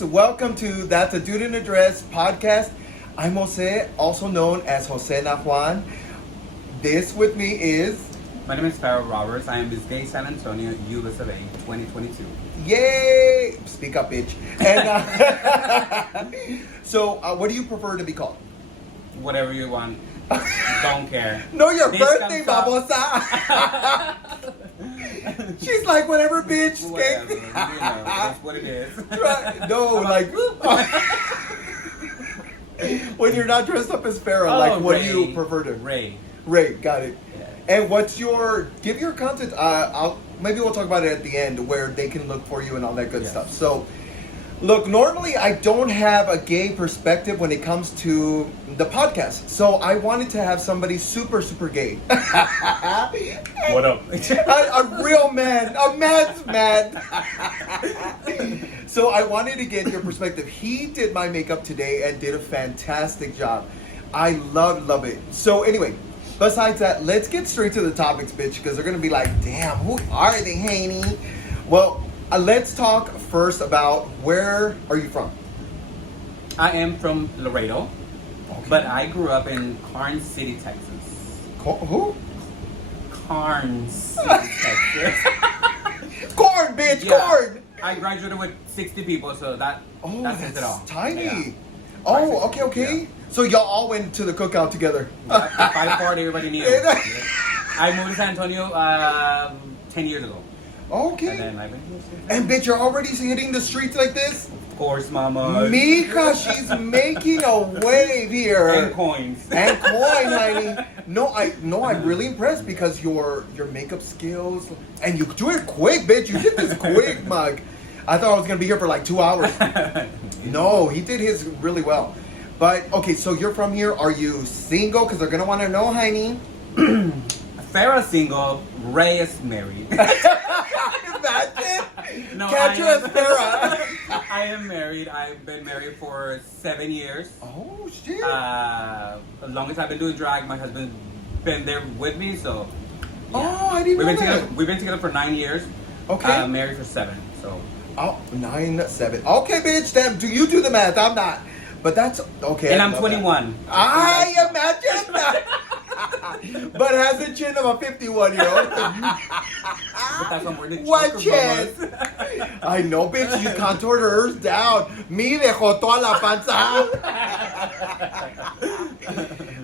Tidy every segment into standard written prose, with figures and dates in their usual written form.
guys, welcome to That's a Dude in a Dress podcast. I'm Jose, also known as Jose Najuan. This with me is... My name is Ferra Robertz. I am Miss Gay San Antonio, US of A, 2022. Yay! Speak up, bitch. And so, what do you prefer to be called? Whatever you want. Don't care. No, your This birthday, comes babosa. She's like, whatever, bitch. Whatever. You know, that's what it is. No, like... when you're not dressed up as Ferra, like, what do you prefer to... Rey, got it. Yeah. And what's your... Give your content... maybe we'll talk about it at the end, where they can look for you and all that good Yes. stuff. So... Look, normally I don't have a gay perspective when it comes to the podcast. So I wanted to have somebody super, super gay. What up? a real man. A man's man. So I wanted to get your perspective. He did my makeup today and did a fantastic job. I love it. So anyway, besides that, let's get straight to the topics, bitch. Because they're going to be like, damn, who are they, Haney? Well... let's talk first about where are you from? I am from Laredo, Okay. but I grew up in Karnes City, Texas. Who? Karnes City, Texas. Corn, bitch, Yeah. corn! I graduated with 60 people, so that says it all. That's tiny. Yeah. Oh, okay. Yeah. So y'all all went to the cookout together. If I fought, everybody knew. I moved to San Antonio 10 years ago. Okay. And then I've been here since. And bitch, you're already hitting the streets like this? Of course, mama. Mika, she's making a wave here. And coins. And coin, honey. I'm really impressed because your makeup skills, and you do it quick, bitch. You did this quick, mug. I thought I was gonna be here for like 2 hours. No, he did his really well. But okay, so you're from here. Are you single? Because they're gonna want to know, honey. Ferra single, Rey is married. Imagine. No, Catch her as Ferra. I am married. I've been married for 7 years. Oh shit. As long as I've been doing drag, my husband's been there with me. So. Yeah. Oh, I didn't know that. We've been together for 9 years. Okay. Married for 7. So. Oh, 9, 7. Okay, bitch. Damn. Do you do the math? I'm not. But that's okay. And I'm 21. I imagine that. But has the chin of a 51-year-old. But that's what we're the What choker chance? mamas. I know, bitch. You contoured hers down. Me dejó toda la panza.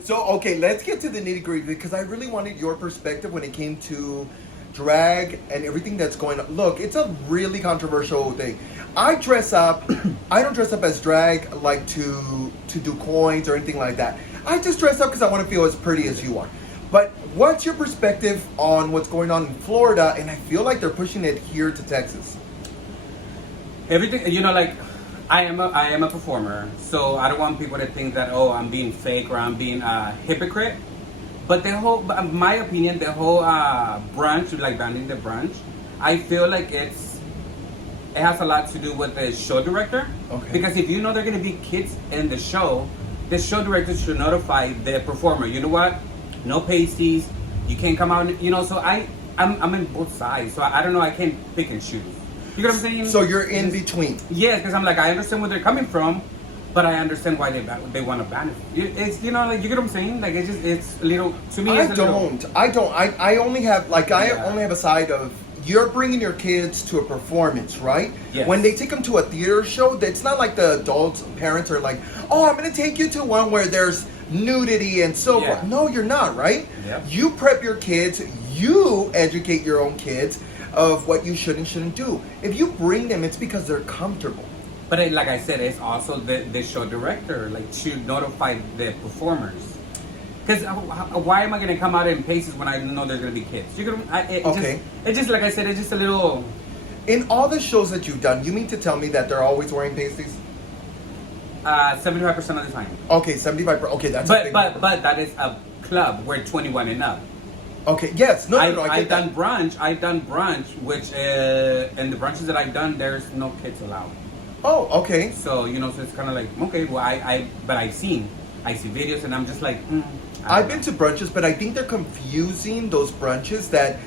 So, okay, let's get to the nitty-gritty because I really wanted your perspective when it came to drag and everything that's going on. Look, it's a really controversial thing. I dress up. I don't dress up as drag like to do coins or anything like that. I just dress up because I want to feel as pretty as you are. But what's your perspective on what's going on in Florida? And I feel like they're pushing it here to Texas. Everything, like, I am a performer, so I don't want people to think that, oh, I'm being fake or I'm being a hypocrite. But my opinion, the whole brunch, like banning the brunch, I feel like it has a lot to do with the show director. Okay. Because if you know there are going to be kids in the show director should notify the performer. You know what? No pasties. You can't come out. So I'm in both sides. So I don't know. I can't pick and choose. You know what I'm saying? So you're in between. Yeah, because I'm like, I understand where they're coming from, but I understand why they want to ban it. It's you get what I'm saying? Like it's a little to me. I only have only have a side of you're bringing your kids to a performance, right? Yes. When they take them to a theater show, it's not like the adults, parents are like, oh, I'm going to take you to one where there's nudity and so forth. No, you're not, right? Yep. You prep your kids, you educate your own kids of what you should and shouldn't do. If you bring them, it's because they're comfortable. But like I said, it's also the show director, like to notify the performers. Because why am I going to come out in paces when I know there's going to be kids? It's just like I said, it's just a little... In all the shows that you've done, you mean to tell me that they're always wearing pasties? 75% of the time. Okay, 75%. Okay, that's but that is a club where 21 and up. Okay, yes. No, I've done brunch, which in the brunches that I've done, there's no kids allowed. Oh, okay. So, so it's kind of like, okay, well, I see videos and I'm just like, I've been to brunches, but I think they're confusing those brunches that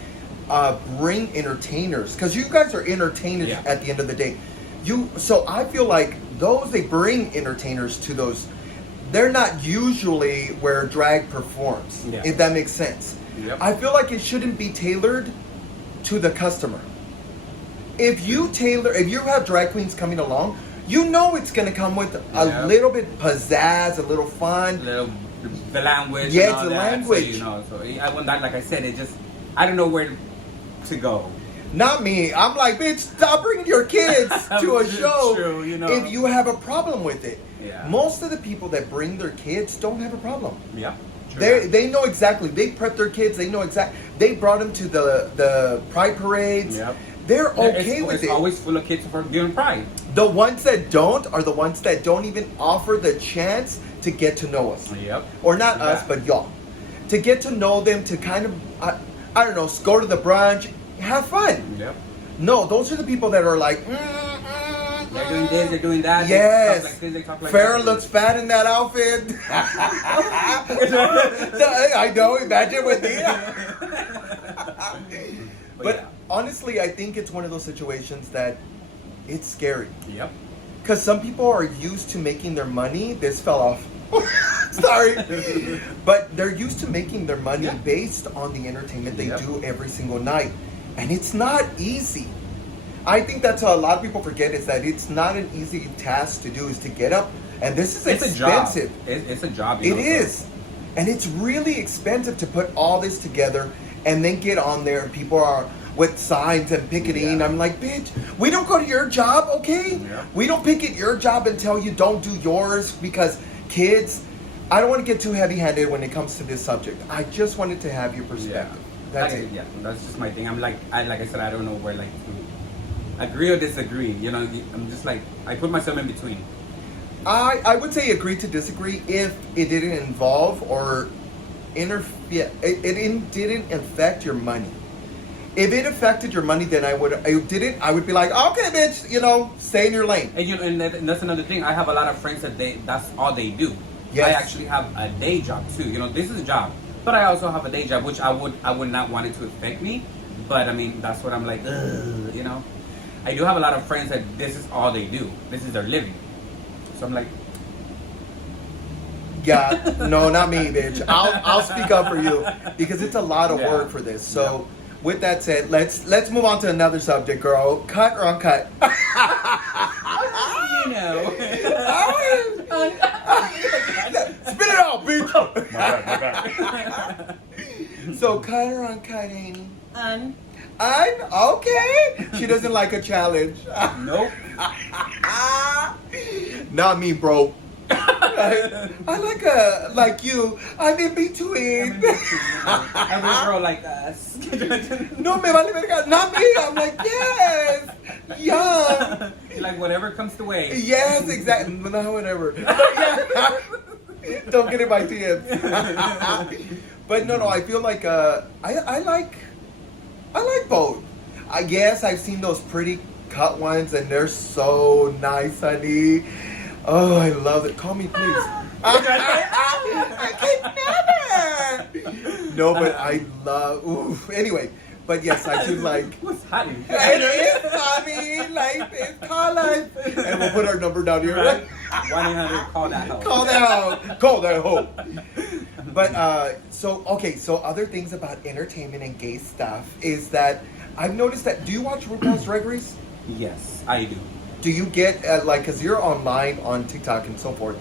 bring entertainers. Because you guys are entertainers at the end of the day. So I feel like those, they bring entertainers to those. They're not usually where drag performs, Yeah. if that makes sense. Yep. I feel like it shouldn't be tailored to the customer. If you have drag queens coming along, you know it's gonna come with a Yep. little bit pizzazz, a little fun. The language. Yeah, and it's all the that, language. So I when that, like I said, I don't know where to go. Not me. I'm like, bitch, stop bringing your kids to a show True, if you have a problem with it. Yeah. Most of the people that bring their kids don't have a problem. Yeah. They know exactly. They prep their kids. They know exactly. They brought them to the pride parades. Yep. They're okay with it's it. always full of kids for giving pride. The ones that don't are the ones that don't even offer the chance to get to know us. Yep. Or not Yeah. us, but y'all. To get to know them, to kind of, I don't know, go to the brunch, have fun. Yep. No, those are the people that are like, They're doing this, they're doing that. yes. They talk like this, they talk like Ferra that. looks fat in that outfit. I know, imagine with me. But yeah. honestly, I think it's one of those situations that it's scary. Yep. Because some people are used to making their money. This fell off. Sorry. But they're used to making their money Yeah. based on the entertainment they Yep. do every single night. And it's not easy. I think that's how a lot of people forget, is that it's not an easy task to do, is to get up. And this is It's expensive. a job. It's a job. It is. And it's really expensive to put all this together and then get on there and people are with signs and picketing. Yeah. I'm like, bitch, we don't go to your job, okay? Yeah. We don't picket your job and tell you don't do yours, because kids, I don't want to get too heavy-handed when it comes to this subject. I just wanted to have your perspective. That's it. Yeah, that's just my thing. I'm like I said, I don't know where like to agree or disagree. I'm just like, I put myself in between. I would say agree to disagree if it didn't involve or interfere. It didn't affect your money. If it affected your money, then I would be like, okay, bitch, stay in your lane. And that's another thing. I have a lot of friends that that's all they do. Yes. I actually have a day job too. This is a job, but I also have a day job, which I would not want it to affect me. But I mean, that's what I'm like. I do have a lot of friends that this is all they do. This is their living. So I'm like, yeah, no, not me, bitch. I'll speak up for you because it's a lot of Yeah. work for this. So, with that said, let's move on to another subject, girl. Cut or uncut? Spit it out, bitch. My bad. So, cut or uncut, Amy? Un. Okay. She doesn't like a challenge. Nope. Not me, bro. I like you. I'm in between. Every girl like us. No, me vale verga. Not me. I'm like, yes. Yeah. You're like, whatever comes the way. Yes, exactly. No, whatever. Don't get in my DMs. But no, I feel like I like both. I guess I've seen those pretty cut ones and they're so nice, honey. Oh, I love it. Call me, please. I can never. No, but I love. Oof. Anyway, but yes, I do like. What's honey? It is honey. Like it's call us, and we'll put our number down here. Right. 1-800 call that hoe. Call that out. Call that hoe. But so other things about entertainment and gay stuff is that I've noticed that. Do you watch RuPaul's Drag Race? Yes, I do. Do you get because you're online on TikTok and so forth?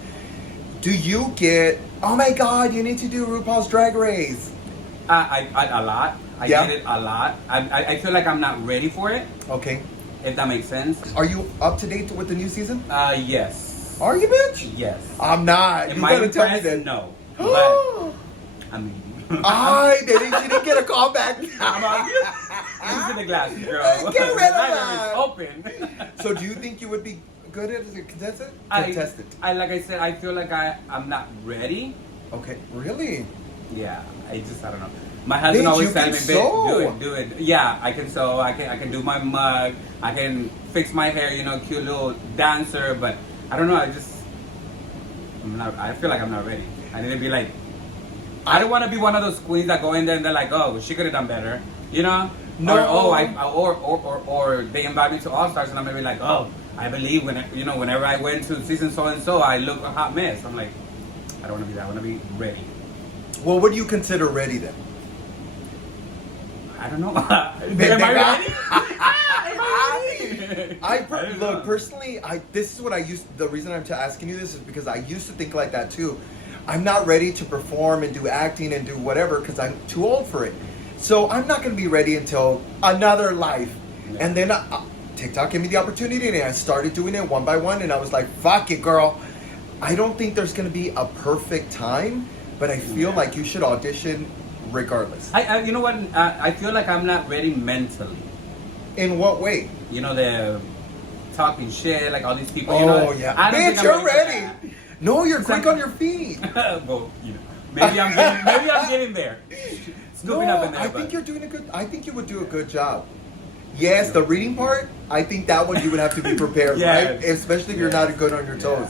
Do you get? Oh my God! You need to do RuPaul's Drag Race. I a lot. I Yeah? get it a lot. I feel like I'm not ready for it. Okay. If that makes sense. Are you up to date with the new season? Yes. Are you, bitch? Yes. I'm not. Am You I gotta tell me impressed? that. No. But I mean. She didn't get a call back. Use the glasses, girl. Get rid of Lighter that. is open. So do you think you would be good as a contestant? I like I said, I feel like I'm not ready. Okay, really? Yeah, I don't know. My husband Bitch, always you telling can me, sew. do it. Yeah, I can sew. I can do my mug. I can fix my hair. Cute little dancer. But I don't know. I feel like I'm not ready. I need to be like. I don't want to be one of those queens that go in there and they're like, oh, she could have done better. No. Or they invite me to All Stars and I'm gonna be like, oh, I believe whenever I went to season so and so, I look a hot mess. I'm like, I don't want to be that. I want to be ready. Well, what do you consider ready then? I don't know. Am I ready? Look, personally, this is what I used. The reason I'm asking you this is because I used to think like that too. I'm not ready to perform and do acting and do whatever because I'm too old for it. So I'm not going to be ready until another life. Yeah. And then TikTok gave me the opportunity, and I started doing it one by one. And I was like, "Fuck it, girl." I don't think there's going to be a perfect time, but I feel like you should audition regardless. You know what? I feel like I'm not ready mentally. In what way? You know, the talking shit, like all these people. Oh, you know, yeah. I don't Bitch, think I'm you're ready. No, you're quick on your feet. Well, maybe I'm getting there. Scooping up in there. I think you're doing I think you would do a good job. Yes, the reading part, I think that one you would have to be prepared, right? Especially if you're not good on your toes.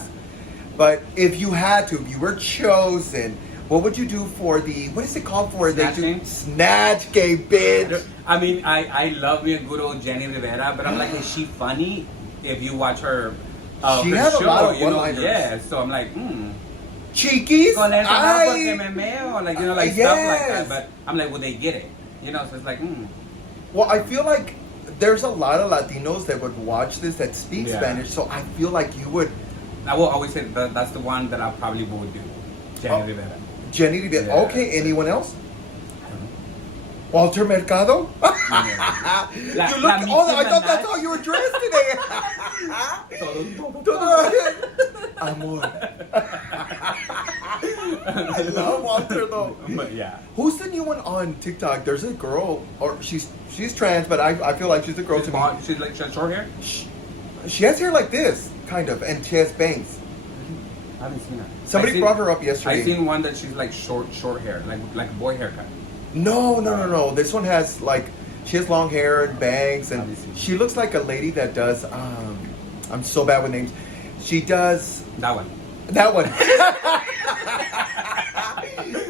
But if you had to, if you were chosen, what would you do for what is it called for? Snatch game? Snatch game, bitch. I mean, I love me a good old Jenny Rivera, but I'm like, is she funny? If you watch her, she her has show, a lot of one-liners. Yeah, so I'm like, Chiquis? Con eso no, porque me meo, like, stuff like that. But I'm like, will they get it? So it's like, Well, I feel like there's a lot of Latinos that would watch this that speak Spanish, so I feel like you would. I will always say that's the one that I probably would do. Jenny Rivera. Jenny Rivera. Yeah. Okay, anyone else? I don't know. Walter Mercado? I thought that's how you were dressed today. Amor. I love Walter though. But yeah. Who's the new one on TikTok? There's a girl, or she's trans, but I feel like she's a girl to me. She has short hair? She has hair like this, kind of, and she has bangs. I haven't seen her. Somebody brought her up yesterday. I seen one that she's like short hair, like a boy haircut. No. This one has she has long hair and bangs, and she looks like a lady that does. I'm so bad with names. She does that one. That one.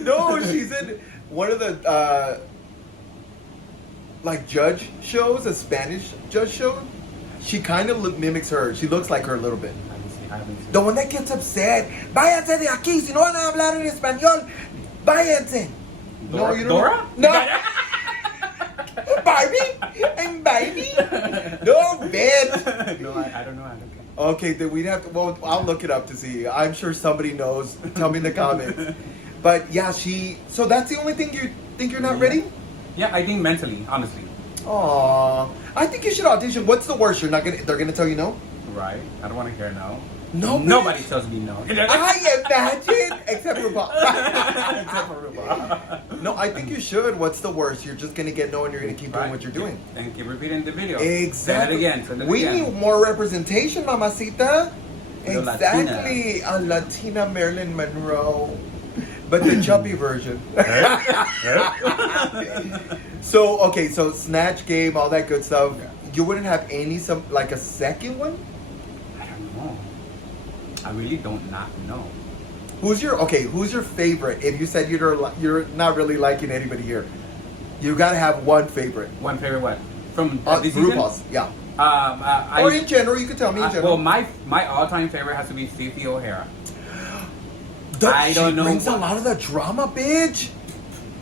No, she's in one of the judge shows, a Spanish judge show. She kind of mimics her. She looks like her a little bit. I haven't seen The one that gets upset. Váyanse de aquí, si no van a hablar en español. Váyanse. No, you don't. Dora? No. Barbie? I'm Barbie? No, bitch. No, I don't know. Okay, then we'd have to. Well, I'll look it up to see. I'm sure somebody knows. Tell me in the comments. But yeah, so that's the only thing you think you're not ready? Yeah, I think mentally, honestly. Aw, I think you should audition. What's the worst? They're gonna tell you no? Right. I don't want to hear no. No, nobody tells me no. I imagine, except for RuPaul. Except for RuPaul. No, I think you should. What's the worst? You're just gonna get no, and you're gonna keep doing what you're doing. And keep repeating the video. Exactly. Send it again. We need more representation, mamacita. The Exactly. A Latina Marilyn Monroe. But the chubby version. So Snatch Game, all that good stuff. Yeah. You wouldn't have a second one? I don't know. I really don't not know. Who's your favorite? If you said you're not really liking anybody here, you gotta have one favorite. One favorite what? From this RuPaul's, season? yeah. Or in general, you could tell me in general. Well, my all-time favorite has to be Fifi O'Hara. She brings a lot of the drama, bitch.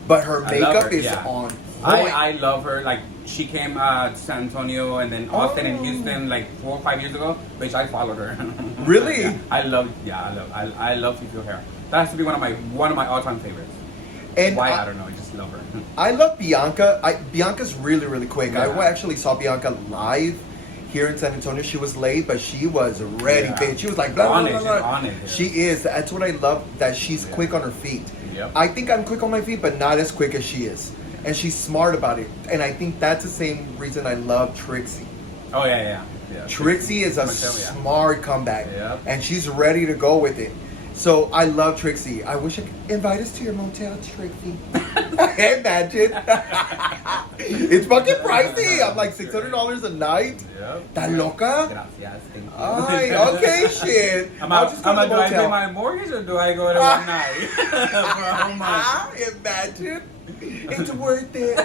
But her makeup is on point. I love her. Like, she came to San Antonio and then Austin and Houston 4 or 5 years ago. Which I followed her. Really? I love Fifi O'Hara. That has to be one of my all-time favorites. And why I don't know. I just love her. I love Bianca. Bianca's really, really quick. Yeah. I actually saw Bianca live here in San Antonio. She was late, but she was ready, bitch. She was like, blah, blah, blah, blah. On it. She is. That's what I love, that she's quick on her feet. Yep. I think I'm quick on my feet, but not as quick as she is. And she's smart about it. And I think that's the same reason I love Trixie. Oh, yeah. Trixie is a smart comeback. Yep. And she's ready to go with it. So I love Trixie. I wish I could invite us to your motel, Trixie. Imagine. It's fucking pricey. I'm like $600 a night. Yep. ¿Tan loca? Gracias. Thank you. Ay, okay, shit. Do I pay my mortgage or do I go to one night? How much? Imagine. It's worth it.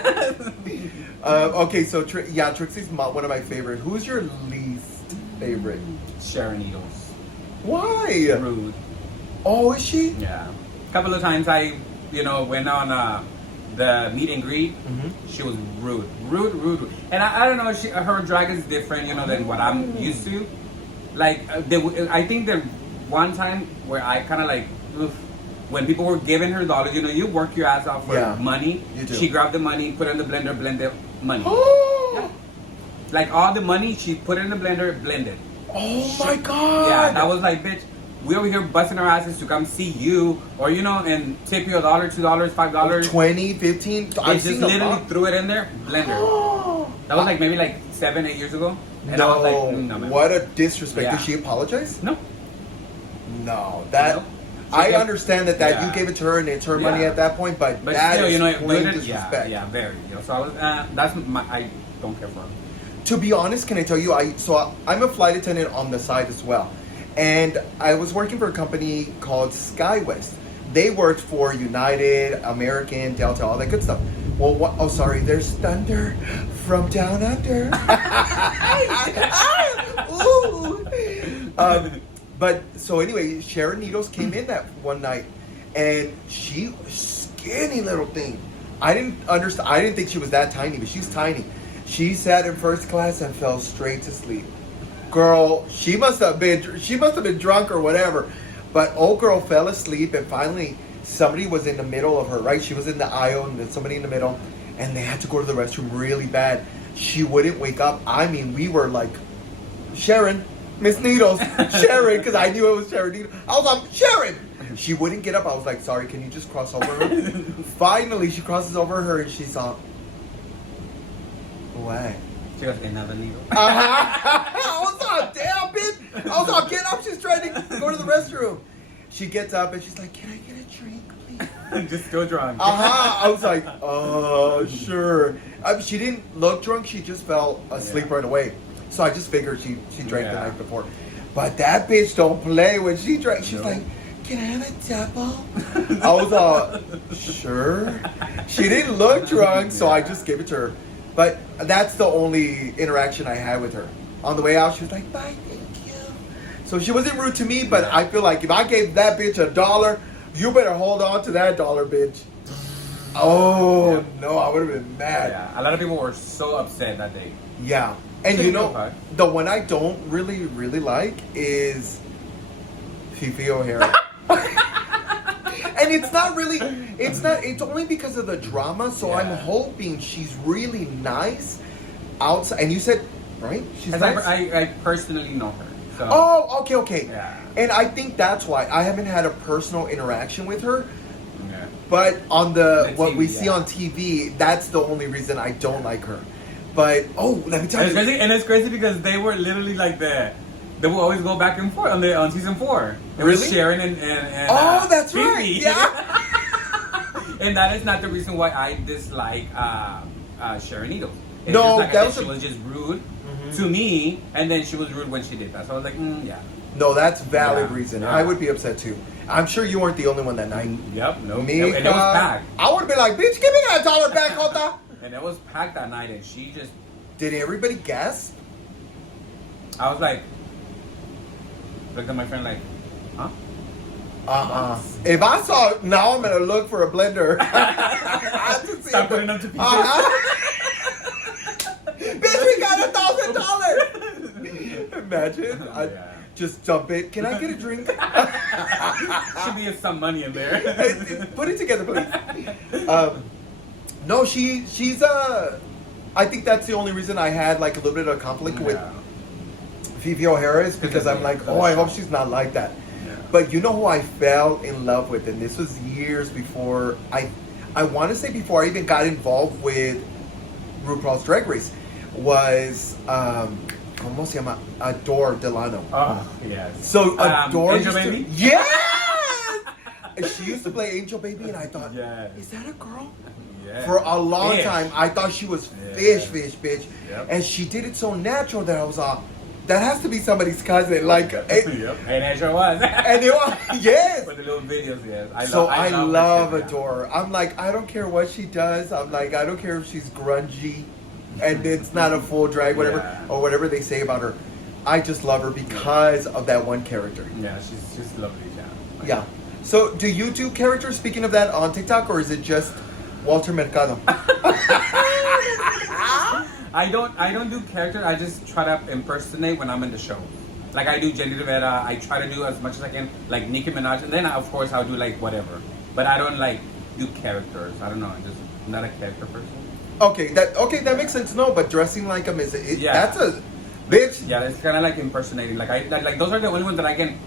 Okay, so Trixie's one of my favorite. Who's your least? favorite? Sharon Needles. Why? Rude. Oh, is she? Yeah. A couple of times I, went on the meet and greet. She was rude. And I don't know, her drag is different, than what I'm used to. Like, I think that one time where I kind of like, oof, when people were giving her dollars, you work your ass off for money. You do. She grabbed the money, put it in the blender, blended money. Oh! Yeah. Like all the money, she put it in the blender, blended. Oh my God! Yeah, that was like, bitch, we over here busting our asses to come see you, or and tip you $1, $2, $5. 20, 15. They I've just seen a literally lot. threw it in there, blender. That was like maybe like 7, 8 years ago. And No, I was like, no, man. what a disrespect. Yeah. Did she apologize? No. No, that. No. I understand that Yeah. you gave it to her and it's her money Yeah. at that point, but that still, is it plain did, disrespect. yeah, very. So I was, I don't care for her. To be honest, can I tell you, I'm a flight attendant on the side as well. And I was working for a company called SkyWest. They worked for United, American, Delta, all that good stuff. Well, oh, sorry, there's thunder from down under. Ooh. But so anyway, Sharon Needles came in that one night, and she skinny little thing. I didn't understand. I didn't think she was that tiny, but she's tiny. She sat in first class and fell straight to sleep. Girl, she must have been drunk or whatever. But old girl fell asleep, and finally somebody was in the middle of her, right? She was in the aisle, and then somebody in the middle, and they had to go to the restroom really bad. She wouldn't wake up. I mean, we were like, Sharon, Miss Needles, Sharon, because I knew it was Sharon Needles. I was like, Sharon! She wouldn't get up. I was like, sorry, can you just cross over her? Finally, she crosses over her, and she's all, what? She goes, another needle. I was like, damn, bitch. I was like, get up. She's trying to go to the restroom. She gets up and she's like, can I get a drink, please? Just go drunk. I was like, sure. She didn't look drunk. She just fell asleep right away. So I just figured she drank the night before. But that bitch don't play when she drank. She's like, can I have a double? I was sure. She didn't look drunk, so I just gave it to her. But that's the only interaction I had with her. On the way out, she was like, bye, thank you. So she wasn't rude to me, but I feel like if I gave that bitch $1, you better hold on to that dollar, bitch. Oh, no, I would have been mad. Yeah, a lot of people were so upset that day. Yeah. And the one I don't really, really like is Fifi O'Hara. And it's only because of the drama, so I'm hoping she's really nice outside. And you said, right? She's nice? I personally know her. So. Oh, okay. Yeah. And I think that's why I haven't had a personal interaction with her. Yeah. But on what TV, we see on TV, that's the only reason I don't like her. But, let me tell you. It's crazy because they were literally like they will always go back and forth on season 4. It was Sharon and that's Phoebe. right. Yeah. And that is not the reason why I dislike Sharon Needles. It's No, just like she was just rude to me, and then she was rude when she did that. So I was like, yeah. No, that's valid reason. Yeah. I would be upset too. I'm sure you weren't the only one that night. Yep, no. Me, and it was packed. I would have been like, bitch, give me that $1 back, Jota. And it was packed that night, and she just... Did everybody guess? I was like... Looked at my friend like, huh? If I saw, now I'm gonna look for a blender. Stop putting them to pieces. Bitch, we got $1,000. Imagine. Just dump it. Can I get a drink? Should be some money in there. Put it together, please. No, she's I think that's the only reason I had like a little bit of conflict with Fifi O'Hara is because I'm like, I hope she's not like that. Yeah. But you know who I fell in love with, and this was years before I want to say before I even got involved with RuPaul's Drag Race, was ¿cómo se llama? Adore Delano. Oh, yes. So Adore Angel Baby? Yes! She used to play Angel Baby, and I thought, is that a girl? Yeah. For a long time, I thought she was fish, bitch. Yep. And she did it so natural that I was that has to be somebody's cousin. Like, and it sure was. And it was, yes. For the little videos, yes. I love Adore. I'm like, I don't care what she does. I'm like, I don't care if she's grungy and it's not a full drag, whatever, or whatever they say about her. I just love her because of that one character. Yeah, she's just lovely. Yeah. Yeah. So, do you do characters, speaking of that, on TikTok, or is it just Walter Mercado? I don't do characters. I just try to impersonate when I'm in the show. Like I do Jenny Rivera. I try to do as much as I can, like Nicki Minaj, and then of course I'll do like whatever. But I don't like do characters. I don't know. I'm just not a character person. Okay, that makes sense. No, but dressing like him is Yeah. That's a bitch. Yeah, it's kind of like impersonating. Like like those are the only ones that I can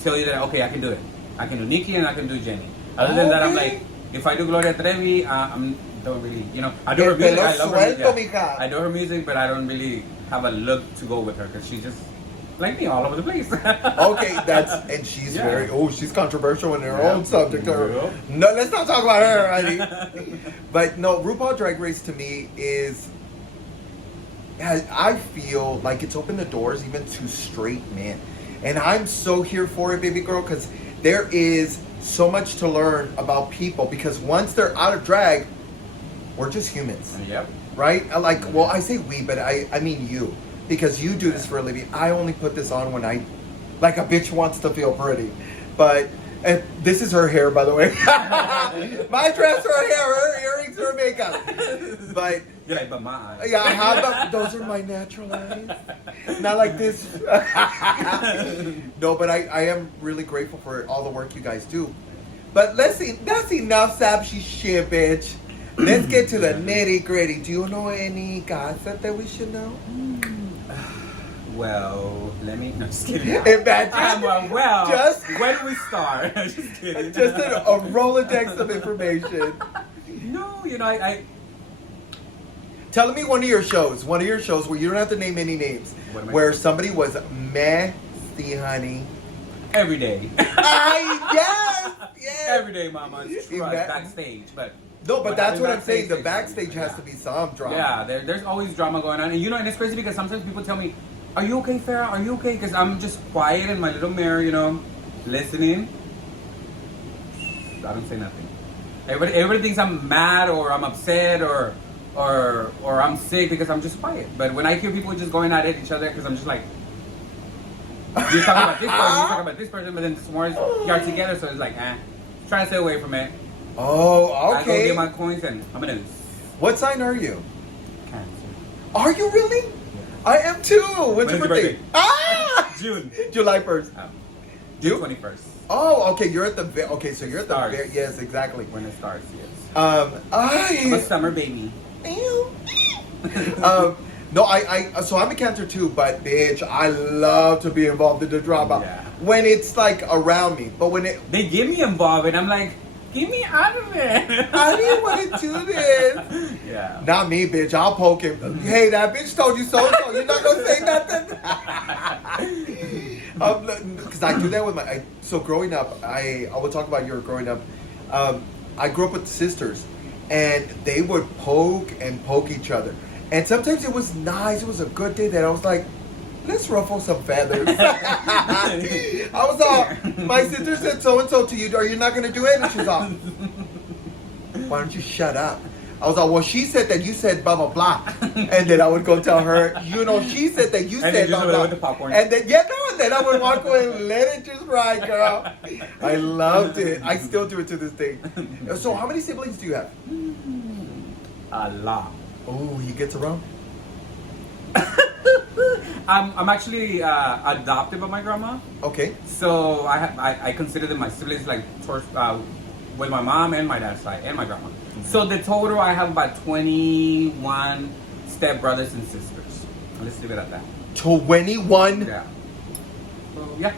tell you that okay, I can do it. I can do Nicki and I can do Jenny. Other than that, I'm like, if I do Gloria Trevi, I'm don't really, I do her music. I love her music. Yeah. I do her music, but I don't really have a look to go with her because she's just like me all over the place. Okay, and she's she's controversial in her own subject. Yeah. No, let's not talk about her, honey. But no, RuPaul Drag Race to me is, I feel like it's opened the doors even to straight men. And I'm so here for it, baby girl, because there is so much to learn about people, because once they're out of drag, we're just humans. Yep. Right? I say we, but I mean you. Because you do this for a living. I only put this on when like a bitch wants to feel pretty. But, and this is her hair, by the way. My dress, her hair, her earrings, her makeup. But, you're like, but my eyes. yeah, I have those are my natural eyes. Not like this. No, but I am really grateful for all the work you guys do. But that's enough sabshy shit, bitch. Let's get to the nitty gritty. Do you know any gossip that we should know? Well, let me. No, just kidding. Imagine. Just when we start. Just kidding. Just a Rolodex of information. No, I. Tell me one of your shows where you don't have to name any names, where somebody was messy, honey. Every day. Yes. Every day, mama. It's true. Backstage, but. No, but that's what I'm saying. The backstage has to be some drama. Yeah, there's always drama going on. And and it's crazy because sometimes people tell me, are you okay, Ferra? Are you okay? Because I'm just quiet in my little mirror, listening. I don't say nothing. Everybody thinks I'm mad or I'm upset or I'm sick because I'm just quiet. But when I hear people just going at each other, because I'm just like, you're talking about this person, you're talking about this person, but then this morning you're together, so it's like, try to stay away from it. Oh, okay. I go get my coins and I'm gonna. What sign are you? Cancer. Are you really? Yeah. I am too. When's your birthday? June. July 1st. June 21st. Oh, okay. You're at the. Okay, so you're at the. Yes, exactly. When it starts, yes. I'm a summer baby. No, so I'm a Cancer too, but bitch, I love to be involved in the drama. Yeah. When it's like around me, but when they get me involved, and I'm like, get me out of there. I didn't want to do this. Yeah. Not me, bitch. I'll poke him. Hey, that bitch told you so and so. You're not gonna say nothing. Because I do that with so growing up, I will talk about your growing up. I grew up with sisters, and they would poke each other. And sometimes it was nice. It was a good day that I was like, let's ruffle some feathers. I was all, my sister said so and so to you. Are you not going to do it? And she's all, why don't you shut up? I was like, well, she said that you said blah, blah, blah. And then I would go tell her, she said that you said blah, blah. With the popcorn. And then, and then I would walk away and let it just ride, girl. I loved it. I still do it to this day. So how many siblings do you have? A lot. Oh, he gets around? I'm actually adopted by my grandma. Okay. So I consider them my siblings, like with my mom and my dad's side and my grandma. Mm-hmm. So the total, I have about 21 step brothers and sisters. Let's leave it at that. 21? Yeah. So yeah,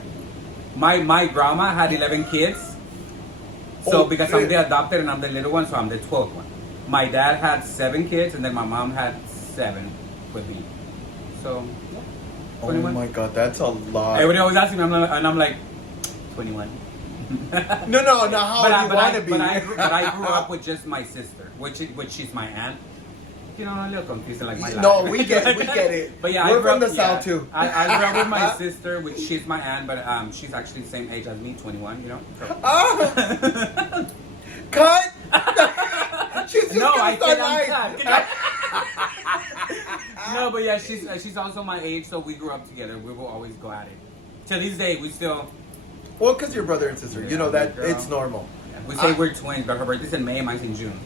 my grandma had 11 kids. So because I'm the adopted and I'm the little one, so I'm the 12th one. My dad had 7 kids, and then my mom had 7 with me. So, yeah. 21. Oh my God, that's a lot. Everybody always asks me, and I'm like, 21. No, not how you want to be. But I grew up with just my sister, which she's my aunt. A little confusing like my life. No, we get it. But yeah, we're from the South too. I grew up with my sister, which she's my aunt, but she's actually the same age as me, 21. So. Cut. She's just no, I start lying. No, but yeah, she's also my age, so we grew up together. We will always go at it. To this day, we still. Well, because you're brother and sister, Yeah, you know that girl. it's normal. We say we're twins, but her birthday's in May, mine's in June.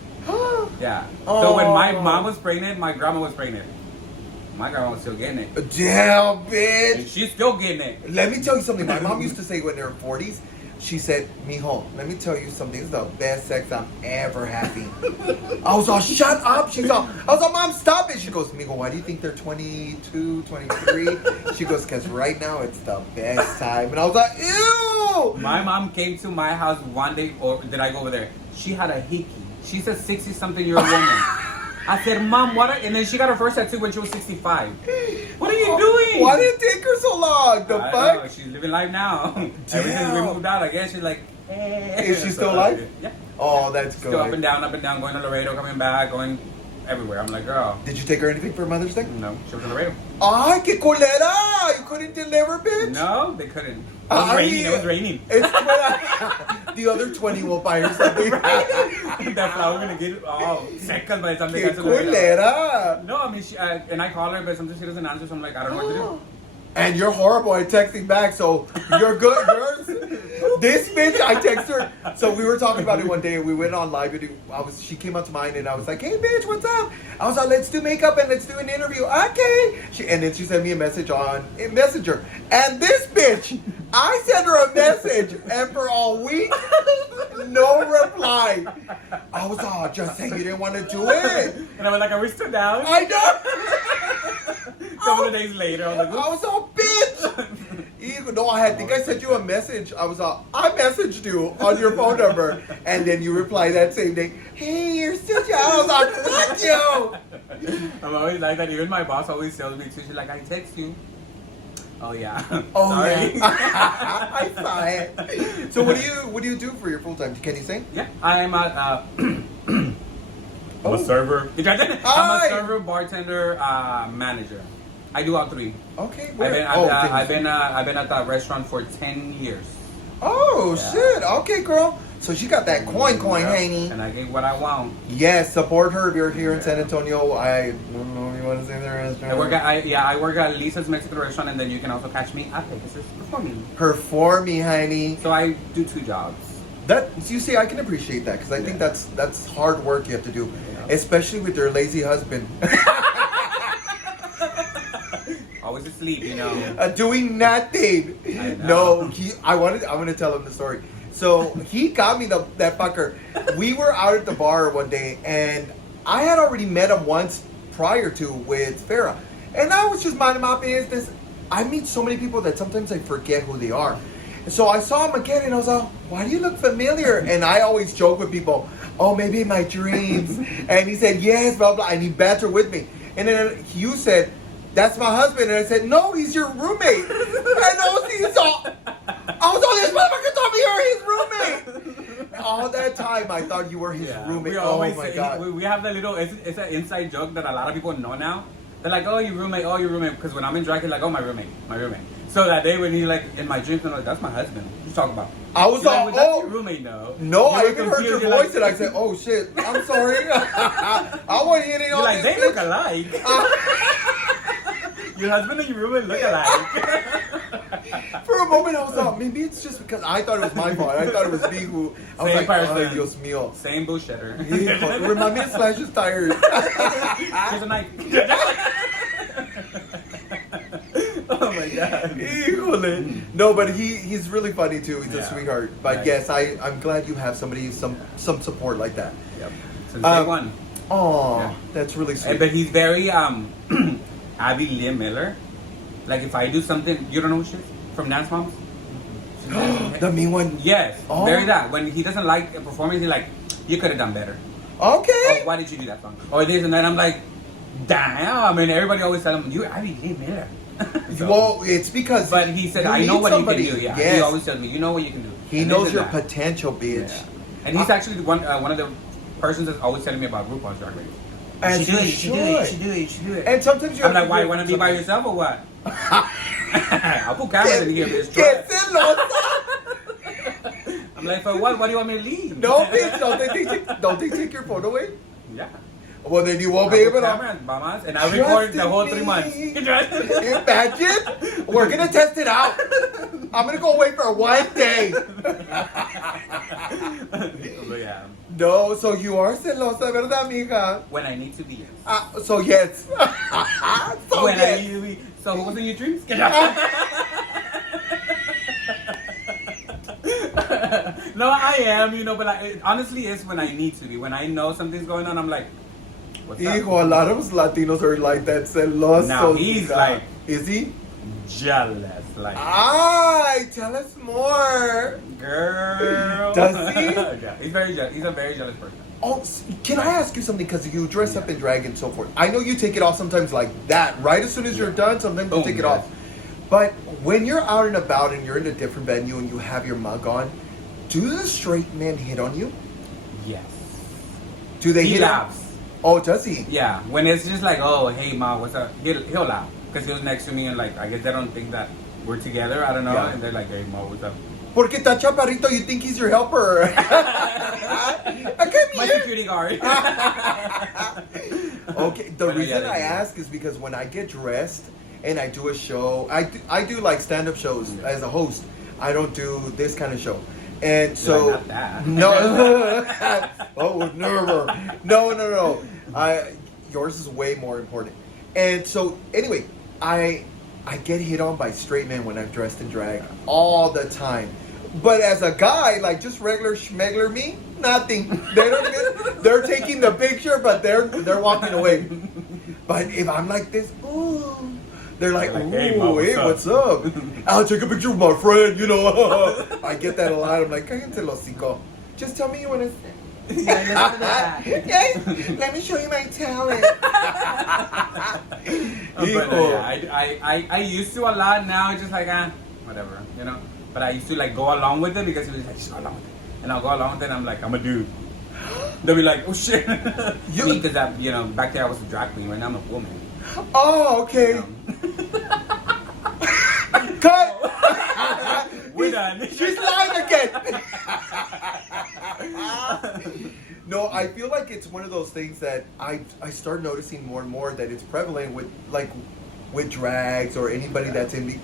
Yeah. Oh. So when my mom was pregnant, my grandma was pregnant. My grandma was still getting it. Damn, And bitch. she's still getting it. Let me tell you something. My mom used to say when in her 40s, she said, Mijo, let me tell you something. This is the best sex I'm ever having. I was all, shut up. She's all, I was all, Mom, stop it. She goes, Mijo, why do you think they're 22, 23? She goes, because right now it's the best time. And I was like, ew. My mom came to my house one day, or did I go over there? She had a hickey. She's a 60-something-year-old woman. I said, Mom, what? And then she got her first tattoo when she was 65. What are you doing? Why did it take her so long? The I fuck? know, she's living life now. Ever since we moved out, I guess she's like, eh. Is she still alive? Yeah. Oh, that's good. Still up and down, going to Laredo, coming back, going everywhere. I'm like, girl. Did you take her anything for Mother's Day? No, she was in Laredo. Ay, que colera! You couldn't deliver, bitch? No, they couldn't. It was raining. It was raining. It's the other 20 will buy her something. That flower gonna get all second by the time they Que got to Laredo. colera! No, I mean, and I call her, but sometimes she doesn't answer, so I'm like, I don't know what to do. And you're horrible at texting back, so you're good, girls. This bitch, I text her. So we were talking about it one day, and we went on live. And she came up to mine, and I was like, "Hey, bitch, what's up?" I was like, "Let's do makeup and let's do an interview." Okay. And then she sent me a message on Messenger. And this bitch, I sent her a message, and for a week, no reply. I was all, just saying you didn't want to do it. And I was like, are we still down? I know. A couple of days later, I was like, I was all, bitch. Even though I think I sent you a message. I was all, I messaged you on your phone number, and then you reply that same day. Hey, you're still down. I was like, fuck you. I'm always like that. Even my boss always tells me too. She's like, I text you. Oh yeah. Oh Sorry. yeah. I saw it. So what do you do for your full time? Can you sing? Yeah, I am a. I'm Oh. a server. I'm Hi. a server, bartender, manager. I do all three. Okay. I've Where? been, I've been at that restaurant for 10 years. Oh Yeah. shit. Okay, girl. So she got that coin, Yeah. honey. And I get what I want. Yes, support her if you're here in San Antonio. I don't know if you want to say the restaurant. I work at Lisa's Mexican restaurant, and then you can also catch me at Pegasus performing. Perform me, honey. So I do 2 jobs. That you see, I can appreciate that because I think that's hard work you have to do, especially with your lazy husband. Always asleep, you know. Doing nothing. I know. No, I'm gonna tell him the story. So he got me that fucker. We were out at the bar one day, and I had already met him once prior to with Ferra, and I was just minding my business. I meet so many people that sometimes I forget who they are. And so I saw him again, and I was like, "Why do you look familiar?" And I always joke with people, "Oh, maybe in my dreams." And he said, "Yes, blah blah," and he bantered with me. And then you said, "That's my husband," and I said, "No, he's your roommate." And I was all, this motherfucker told me you're his roommate. All that time, I thought you were his roommate. We Oh always my say, god. we have that little, it's an inside joke that a lot of people know now. They're like, oh, your roommate, oh, your roommate. Because when I'm in drag, he's like, oh, my roommate. So that day when he's like, in my dreams, I'm like, that's my husband. What you talking about? I was You're all, like, well, that's oh. your roommate, no. No, You I were even heard your confused, voice you're and I said, "Oh shit, I'm sorry." I wasn't hitting You're on like, this they look bitch. alike. Your husband and your roommate look alike. For a moment, I was like, maybe it's just because I thought it was my fault. I thought it was me who. I was Same like, person. "Ay, Dios mío." Same bullshitter. Hijo, remind me to slash his tires. Here's a knife. Oh my god. Híjole. No, but he's really funny too. He's a sweetheart. But Right. yes, I'm glad you have somebody, some support like that. Yep. Since day one. Oh, Yeah. that's really sweet. But he's very Abby Lee Miller. Like if I do something, you don't know who she is? From Dance Moms? The mean one. Yes. Oh. Very that. When he doesn't like a performance, he's like, you could have done better. Okay. Oh, why did you do that song? Or this and that. I'm like, damn. I mean, everybody always tell him, you're Abby Lee Miller. So- Well, it's because. But he said, you I know need what somebody. you can do. Yeah. Yes. He always tells me, you know what you can do. He And knows this your and that. potential, bitch. Yeah. And he's actually the one of the persons that's always telling me about RuPaul's Drag Race. As You should do it, you you should do it, you should do it, you should do it. And sometimes you I'm have like, why, to you want to be by yourself or what? I'll put cameras in here, bitch. Que celosa. I'm like, for what? What do you want me to leave? No, bitch. Don't they take your phone away? Yeah. Well, then you won't be able to. Cameras, mamas, and I recorded the whole 3 months. Imagine. We're gonna test it out. I'm gonna go away for 1 day. But yeah. No, so you are celosa, ¿verdad, mija? When I need to be, yes. So yes. So when yes. I need to be. So what's in your dreams? No, I am, but honestly, it's when I need to be. When I know something's going on, I'm like, what's up? Hijo, a lot of Latinos are like that, celoso. Now he's like, is he? Jealous, like. Tell us more. Girl. Does he? Yeah, he's very jealous. He's a very jealous person. Oh, can I ask you something? Because you dress up in drag and so forth. I know you take it off sometimes like that. Right as soon as you're done, sometimes you take it off. But when you're out and about and you're in a different venue and you have your mug on, do the straight men hit on you? Yes. Do they He hit laughs. Oh, does he? Yeah. When it's just like, oh, hey, ma, what's up? He'll laugh. Because he was next to me and like, I guess they don't think that we're together. I don't know. Yeah. And they're like, hey, ma, what's up? Porque está chaparrito, you think he's your helper. My security guard. Okay, the reason I ask is because when I get dressed and I do a show, I do like stand-up shows as a host. I don't do this kind of show. And so, not that. No. Oh, never. No. Yours is way more important. And so, anyway, I get hit on by straight men when I'm dressed in drag all the time. But as a guy, like just regular schmegler me, nothing. They don't even, they're taking the picture, but they're walking away. But if I'm like this, ooh, they're like, ooh, hey, Mom, what's up? I'll take a picture with my friend, I get that a lot. I'm like, cállate el hocico. Just tell me you want to. Yes, let me show you my talent. But, I used to a lot. Now it's just like whatever, But I used to like go along with it because he was like, just go along with it, and I'll go along with it. And I'm like, I'm a dude. They'll be like, oh shit. Me, because back there I was a drag queen. Right now I'm a woman. Oh, okay. Cut. We're done. She's lying again. No, I feel like it's one of those things that I start noticing more and more that it's prevalent with drags or anybody that's in the.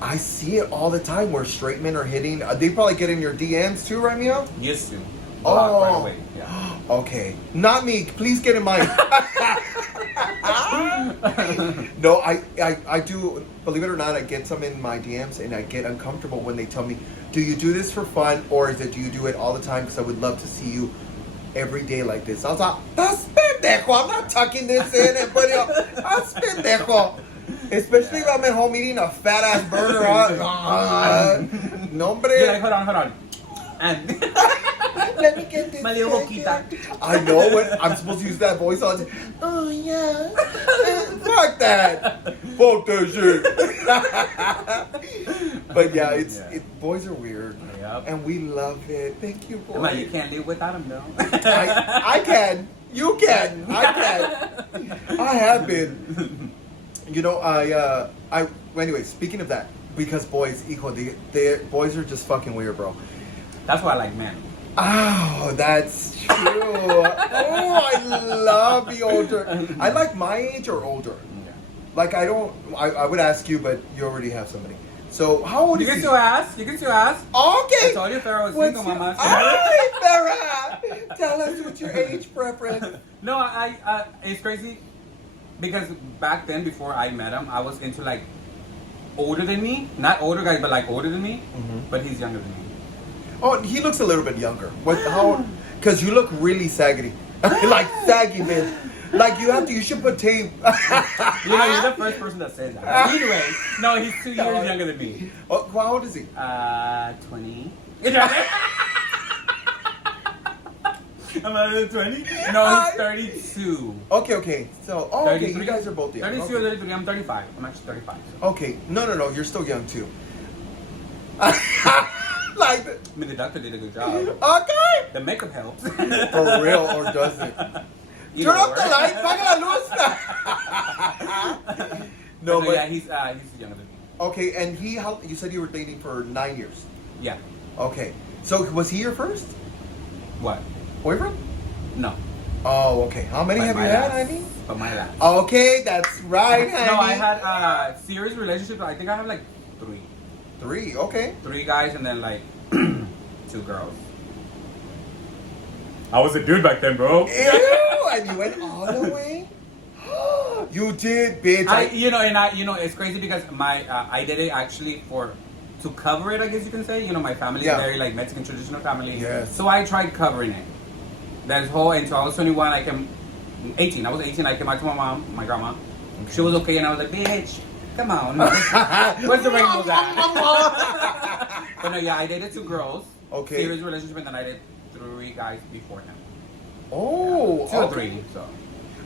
I see it all the time where straight men are hitting. They probably get in your DMs too, right, Mia? Used to. Oh. Right away. Yeah. Okay. Not me. Please get in mine. No, I do. Believe it or not, I get some in my DMs and I get uncomfortable when they tell me, do you do this for fun or do you do it all the time? Because I would love to see you every day like this. I was like, that's pendejo. I'm not tucking this in and putting it. That's pendejo. Especially if I'm at home eating a fat ass burger. No, hombre. You're like, hold on. And let me get this. My little boquita. I know when I'm supposed to use that voice all the time. Oh yeah. Fuck that. Fuck that shit. But yeah, boys are weird. Yep. And we love it. Thank you, boy. You can't live without them though. I can. You can. I can. I have been. Anyway, speaking of that, because boys, the boys are just fucking weird, bro. That's why I like men. Oh, that's true. I love the older. I like my age or older. Yeah. Like I would ask you, but you already have somebody. So how old is he? You can still ask. Okay. I told you Ferra was single, mama. All right, Ferra. Tell us what's your age preference. No, it's crazy. Because back then, before I met him, I was into like older than me. Not older guys, but like older than me. Mm-hmm. But he's younger than me. Oh, he looks a little bit younger. How? Because you look really saggy. Like saggy, bitch. Like you should put tape. You're the first person that says that. Anyway, no, he's 2 years younger than me. Oh, how old is he? 20. Am I 20? No, he's 32. Okay. So, okay, you guys are both young. 32 or 33. I'm 35. I'm actually 35. So. Okay. No. You're still young, too. The doctor did a good job. Okay. The makeup helps. For real, or does it? Turn off the light. Paga la luz. No, but yeah, he's younger than me. Okay, and you said you were dating for 9 years. Yeah. Okay. So, was he your first What? boyfriend? No. Oh, okay. How many But have you my had, last. honey? But my last. Okay, that's right, honey. No, I had serious relationships. I think I have like three. 3, okay. 3 guys and then like 2 girls. I was a dude back then, bro. Ew, and you went all the way? You did, bitch. It's crazy because I did it actually to cover it, I guess you can say. My family Yeah. is very like Mexican traditional family. Yes. So I tried covering it. That whole, and so I was 21, I came 18. I was 18, I came out to my mom, my grandma. She was okay, and I was like, bitch, come on. Where's the rainbows at? But no, yeah, I dated 2 girls. Okay. Serious relationship, and then I did 3 guys before him. Oh, 2 or okay. 3, so.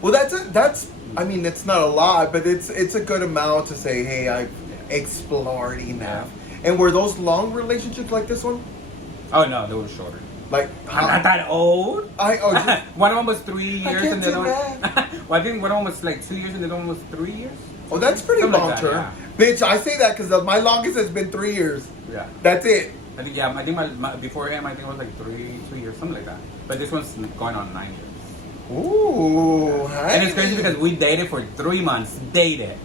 Well, that's. I mean, it's not a lot, but it's a good amount to say, hey, I've explored enough. Yeah. And were those long relationships like this one? Oh no, they were shorter. Like I'm not that old. Just, One of them was 3 years, can't and the do other that. one. Well, I think one of them was like 2 years, and the other one was 3 years. oh, that's pretty Something long like that, term, bitch. I say that because my longest has been 3 years. Yeah. That's it. I think my before him, I think it was like 2 years, something like that. But this one's going on 9 years. Ooh, honey. And it's crazy because we dated for 3 months. Dated.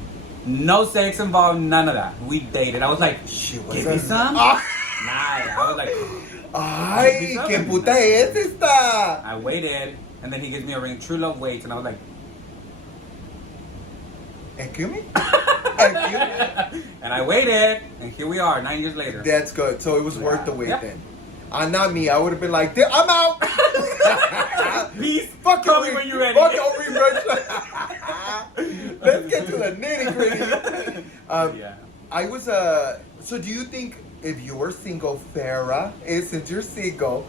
No sex involved, none of that. We dated. I was like, give me some? Nah, I was like, ay, qué puta es esta? I waited, and then he gives me a ring. True love waits, and I was like, excuse me? Excuse me? and I waited, and here we are, 9 years later. That's good. So it was worth the wait Yeah. then. Not me. I would have been like, I'm out. Peace. Fuck Call you, me when you're ready. Fuck you, let's get to the nitty gritty. Yeah. I was so do you think if you were single, Ferra, since you're single,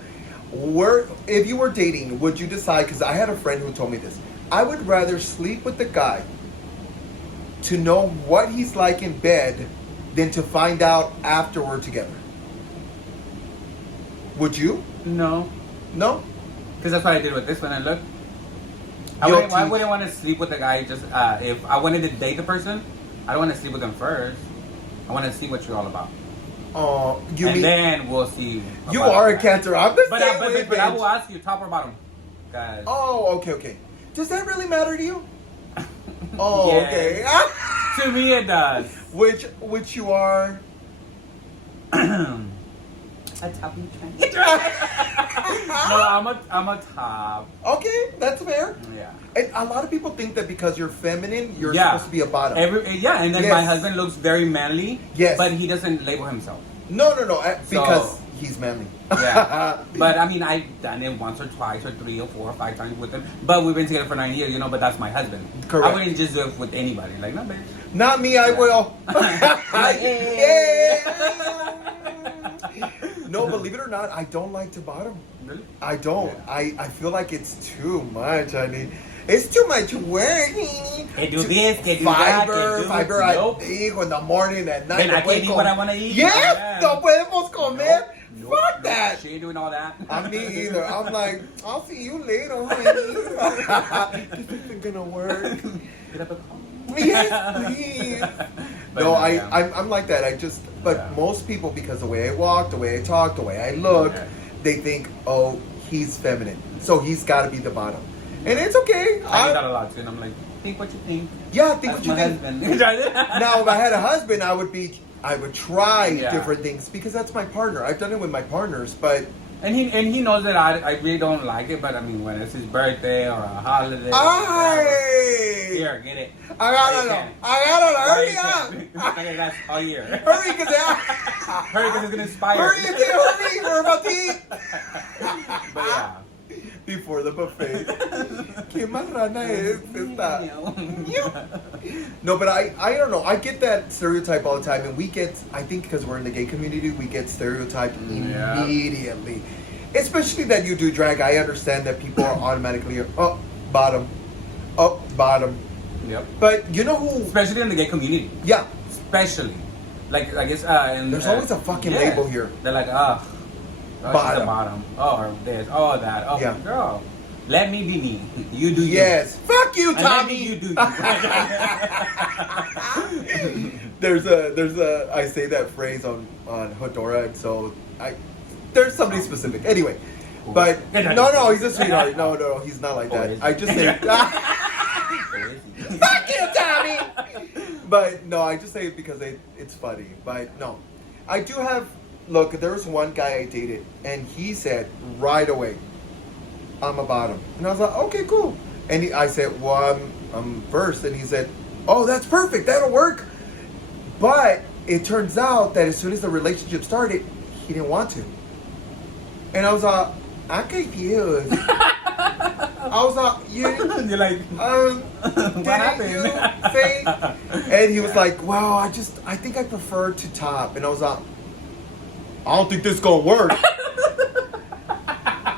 if you were dating, would you decide? Because I had a friend who told me this. I would rather sleep with the guy to know what he's like in bed than to find out after we're together. Would you? No. No? Because that's what I did with this one. And look, I You'll wouldn't teach. want to sleep with the guy just if I wanted to date the person. I don't want to sleep with them first. I want to see what you're all about. Oh, you and mean then we'll see. you about are the a guy. Cancer? I'm the But, same but, way, but I bitch. will ask you, top or bottom? Guys. Oh, okay. Does that really matter to you? Oh, Yes. okay. To me, it does. Which you are? A top and No, I'm a top. Okay, that's fair. Yeah. And a lot of people think that because you're feminine, you're Yeah. supposed to be a bottom. And then Yes. my husband looks very manly. Yes. But he doesn't label himself. No, because So- he's manly. Yeah. But I mean, I've done it once or twice or 3 or 4 or 5 times with him. But we've been together for 9 years, but that's my husband. Correct. I wouldn't just do it with anybody. Like, no, bitch. Not me, I will. Yeah. No, believe it or not, I don't like to bottom. Really? I don't. Yeah. I feel like it's too much, honey. It's too much work. Hey, do this, que do that, que do- Fiber, Nope. I digo, in the morning, at night. Then I can't eat what I want to eat. Yes, Yeah. no podemos comer. Nope. Fuck that. She ain't doing all that. I'm me either. I'm like, I'll see you later, honey. This isn't gonna work. Get up and call. Yes, please. But No, yeah. I'm like that. But Yeah. most people, because the way I walk, the way I talk, the way I look, Yeah. they think, oh, he's feminine, so he's got to be the bottom, and it's okay. I do that a lot too, and I'm like, think what you think. Yeah, think That's what you my think. husband. Now, if I had a husband, I would try Yeah. different things because that's my partner. I've done it with my partners, but And he knows that I really don't like it, but I mean, when it's his birthday or a holiday, here, get it. I gotta hurry up. Okay, that's all year. Hurry, because Hurry, because it's gonna expire. hurry, we're about to eat. But yeah. Before the buffet. ¿Qué marrana es esta? No, but I don't know. I get that stereotype all the time, and I think because we're in the gay community, we get stereotyped Yeah. immediately. Especially that you do drag. I understand that people are automatically, bottom. Yep. But you know who? Especially in the gay community. Yeah. Especially. Like, I guess, There's always a fucking label here. They're like, she's Bottom. the bottom. Oh, or this. Oh, that. Oh, Yeah. girl. Let me be me. You do you. Yes. Fuck you, And let Tommy. me you do you. There's a I say that phrase on Hedora, and so there's somebody specific. Anyway, But no, he's a sweetheart. No, he's not like that. I just say, fuck you, Tommy. But no, I just say it because it's funny. But no, I do have. Look, there was one guy I dated, and he said right away, "I'm a bottom," and I was like, "Okay, cool." And I said, "Well, I'm first," and he said, "Oh, that's perfect. That'll work." But it turns out that as soon as the relationship started, he didn't want to. And I was like, I'm confused. I was like, You're like, what happened? You say? And he was like, well, I think I prefer to top. And I was like, I don't think this gonna work.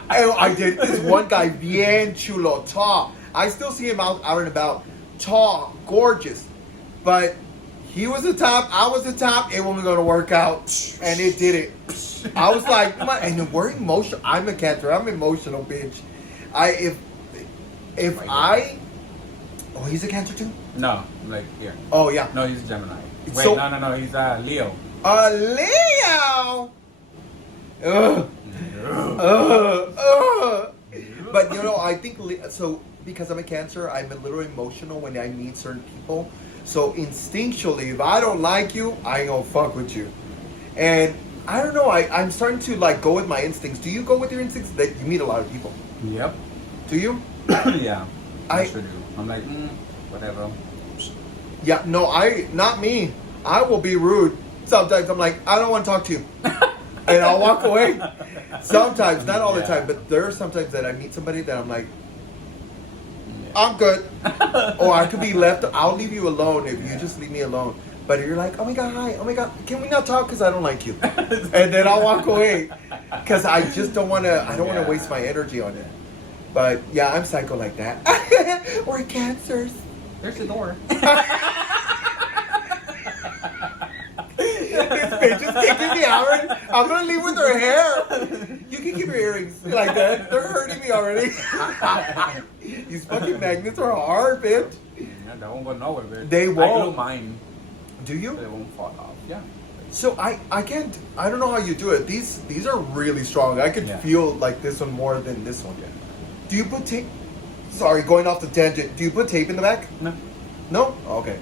And I did this one guy, bien chulo, tall. I still see him out and about, tall, gorgeous. But he was the top, I was the top, it wasn't gonna work out. And it did it. I was like, and we're emotional. I'm a Cancer. I'm emotional, bitch. Oh, he's a Cancer too? no, like here. Oh, yeah. No, he's a Gemini. Wait, So- no, he's a Leo. Leo! Ugh. But, I think, so because I'm a Cancer, I'm a little emotional when I meet certain people. So instinctually, if I don't like you, I ain't gonna fuck with you. And I don't know, I'm starting to go with my instincts. Do you go with your instincts? That you meet a lot of people. Yep. Do you? Yeah. I sure do. I'm like, whatever. Yeah, no, not me. I will be rude. Sometimes I'm like, I don't want to talk to you. And I'll walk away. Sometimes, not all the time, but there are sometimes that I meet somebody that I'm like, I'm good. Or I could be left, I'll leave you alone if you just leave me alone. But you're like, oh my God, hi, oh my God, can we not talk because I don't like you? And then I'll walk away. Because I just don't want to, I don't want to waste my energy on it. But yeah, I'm psycho like that. Or Cancers. There's the door. This bitch is kicking me out. I'm gonna leave with her hair. You can keep your earrings like that. They're hurting me already. These fucking magnets are hard, bitch. Yeah, that won't go nowhere, bitch. They won't. I glue mine. Do you? They won't fall off. Yeah. So I can't. I don't know how you do it. These are really strong. I could feel like this one more than this one. Yeah. Do you put tape? Sorry, going off the tangent. Do you put tape in the back? No. No? Okay.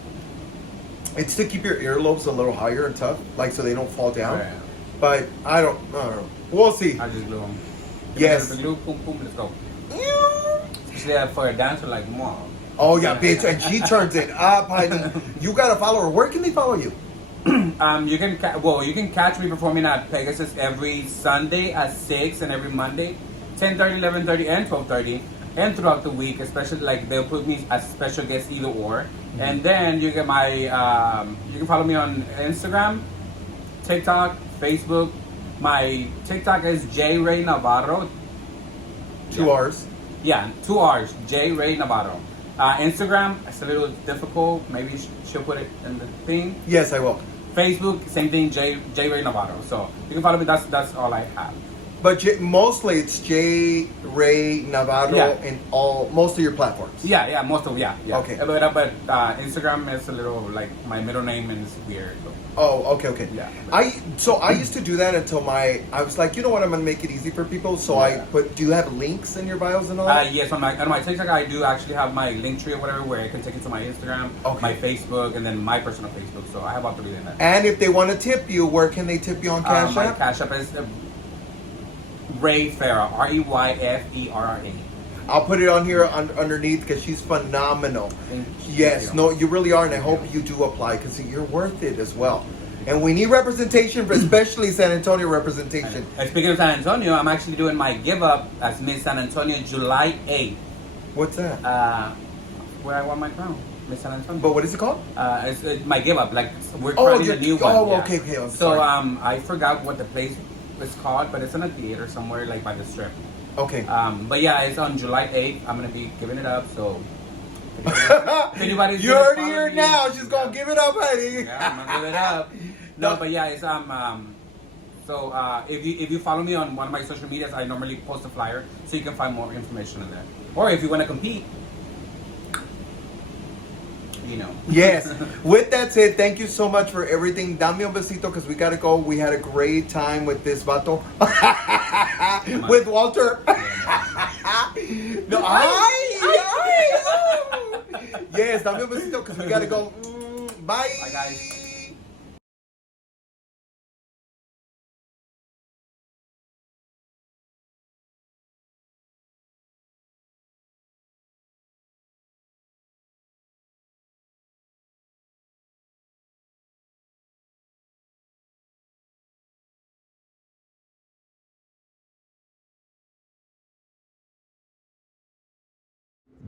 It's to keep your earlobes a little higher and tough, so they don't fall down. Yeah. But I don't know. We'll see. I just glue them. Yes. The glue, boom, boom, let's go. Especially for a dancer like Mom. Oh yeah, bitch, and she turns it up, honey. You gotta follow her. Where can they follow you? You can you can catch me performing at Pegasus every Sunday at 6 and every Monday 10:30, 11:30, and 12:30, and throughout the week, especially they'll put me as special guest either or. And then you get my you can follow me on Instagram, TikTok, Facebook. My TikTok is J Ray Navarro. 2 R's. Yeah, 2 R's. J Ray Navarro. Instagram, it's a little difficult. Maybe she'll put it in the thing. Yes, I will. Facebook, same thing. J Ray Navarro. So you can follow me. That's all I have. But mostly it's J Ray Navarro in most of your platforms. Yeah, most of yeah. Okay. But Instagram is a little my middle name and it's weird. So. Oh, okay. Yeah. I used to do that until I was like, you know what, I'm gonna make it easy for people. So I put. Do you have links in your bios and all that? Yes, on my TikTok I do actually have my link tree or whatever where I can take it to my Instagram, my Facebook, and then my personal Facebook. So I have all three in there. And if they want to tip you, where can they tip you on Cash My App? Cash App is ReyFerra, ReyFerra. I'll put it on here underneath because she's phenomenal. Yes, no, you really are, and I hope you do apply because you're worth it as well. And we need representation, especially San Antonio representation. And speaking of San Antonio, I'm actually doing my give up as Miss San Antonio July 8th. What's that? Where I won my crown, Miss San Antonio. But what is it called? It's my give up. We're crowning a new one. Oh, okay. I'm so sorry. I forgot what the place is called, but it's in a theater somewhere by the Strip. Okay. But yeah, it's on July 8th. I'm gonna be giving it up. So if anybody's you already here now. She's gonna give it up, honey. Yeah, I'm gonna give it up. No, but yeah, it's So if you follow me on one of my social medias, I normally post a flyer, so you can find more information in there. Or if you want to compete, Yes. With that said, thank you so much for everything. Dame un besito because we gotta go. We had a great time with this vato. With Walter. No, yes, dame un besito because we gotta go. Bye. Bye, guys.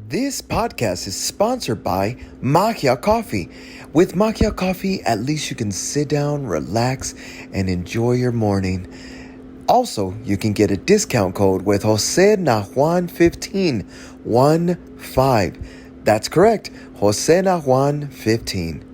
This podcast is sponsored by Magia Coffee. With Magia Coffee, at least you can sit down, relax, and enjoy your morning. Also, you can get a discount code with Jose Najuan 15. That's correct, Jose Najuan 15.